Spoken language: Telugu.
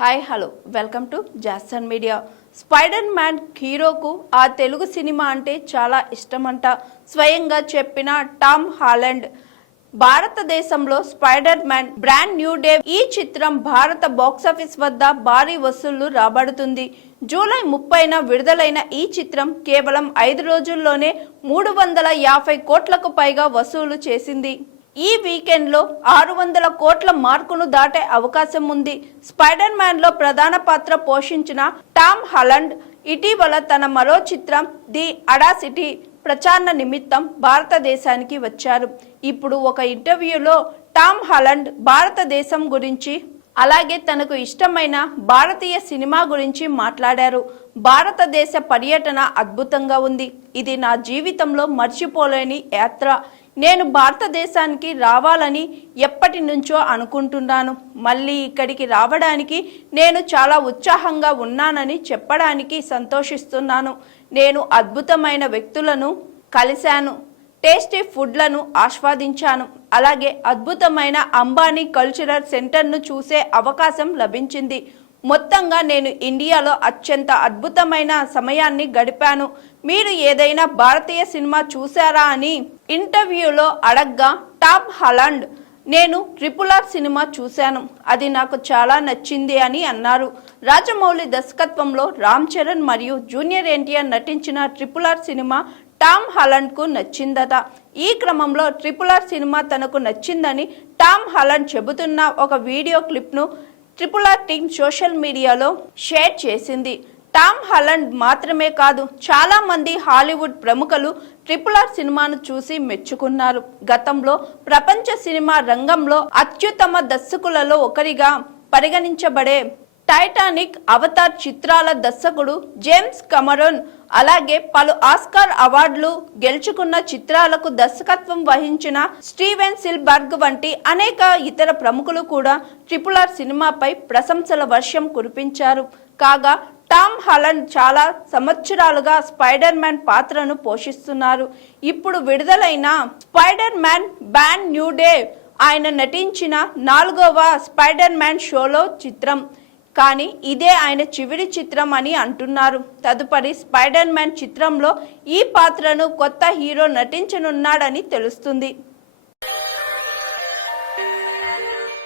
Hi hello welcome to Jason media. Spider man హీరోకు ఆ తెలుగు సినిమా అంటే చాలా ఇష్టమంట స్వయంగా చెప్పిన టామ్ హాలండ్. భారతదేశంలో spider man brand new day ఈ చిత్రం భారత బాక్సాఫీస్ వద్ద భారీ వసూళ్లు రాబడుతుంది. జూలై 30న విడుదలైన ఈ చిత్రం కేవలం 5 రోజుల్లోనే 350 కోట్లకు పైగా వసూలు చేసింది. ఈ వీకెండ్లో 600 కోట్ల మార్కును దాటే అవకాశం ఉంది. స్పైడర్ మ్యాన్ లో ప్రధాన పాత్ర పోషించిన టామ్ హాలండ్ ఇటీవల తన మరో చిత్రం ది అడాసిటీ ప్రచారణ నిమిత్తం భారతదేశానికి వచ్చారు. ఇప్పుడు ఒక ఇంటర్వ్యూలో టామ్ హాలండ్ భారతదేశం గురించి అలాగే తనకు ఇష్టమైన భారతీయ సినిమా గురించి మాట్లాడారు. భారతదేశ పర్యటన అద్భుతంగా ఉంది. ఇది నా జీవితంలో మర్చిపోలేని యాత్ర. నేను భారతదేశానికి రావాలని ఎప్పటి నుంచో అనుకుంటున్నాను. మళ్ళీ ఇక్కడికి రావడానికి నేను చాలా ఉత్సాహంగా ఉన్నానని చెప్పడానికి సంతోషిస్తున్నాను. నేను అద్భుతమైన వ్యక్తులను కలిశాను, టేస్టీ ఫుడ్లను ఆస్వాదించాను. అలాగే అద్భుతమైన అంబానీ కల్చరల్ సెంటర్ను చూసే అవకాశం లభించింది. మొత్తంగా నేను ఇండియాలో అత్యంత అద్భుతమైన సమయాన్ని గడిపాను. మీరు ఏదైనా భారతీయ సినిమా చూసారా అని ఇంటర్వ్యూలో అడగ్గా టామ్ హాలండ్ నేను RRR సినిమా చూశాను, అది నాకు చాలా నచ్చింది అని అన్నారు. రాజమౌళి దర్శకత్వంలో రామ్ చరణ్ మరియు జూనియర్ ఎన్టీఆర్ నటించిన RRR సినిమా టామ్ హాలండ్కు నచ్చిందట. ఈ క్రమంలో RRR సినిమా తనకు నచ్చిందని టామ్ హాలండ్ చెబుతున్న ఒక వీడియో క్లిప్ను RRR టీమ్ సోషల్ మీడియాలో షేర్ చేసింది. టామ్ హాలండ్ మాత్రమే కాదు, చాలా మంది హాలీవుడ్ ప్రముఖులు RRR సినిమాను చూసి మెచ్చుకున్నారు. గతంలో ప్రపంచ సినిమా రంగంలో అత్యుత్తమ దర్శకులలో ఒకరిగా పరిగణించబడే టైటానిక్, అవతార్ చిత్రాల దర్శకుడు జేమ్స్ కెమెరాన్, అలాగే పలు ఆస్కార్ అవార్డులు గెలుచుకున్న చిత్రాలకు దర్శకత్వం వహించిన స్టీవెన్ స్పీల్బర్గ్ వంటి అనేక ఇతర ప్రముఖులు కూడా RRR సినిమాపై ప్రశంసల వర్షం కురిపించారు. కాగా టామ్ హాలండ్ చాలా సంవత్సరాలుగా స్పైడర్ మ్యాన్ పాత్రను పోషిస్తున్నారు. ఇప్పుడు విడుదలైన spider man brand new day ఆయన నటించిన 4వ స్పైడర్ మ్యాన్ సోలో చిత్రం. కానీ ఇదే ఆయన చివరి చిత్రం అని అంటున్నారు. తదుపరి స్పైడర్ మ్యాన్ చిత్రంలో ఈ పాత్రను కొత్త హీరో నటించనున్నాడని తెలుస్తుంది.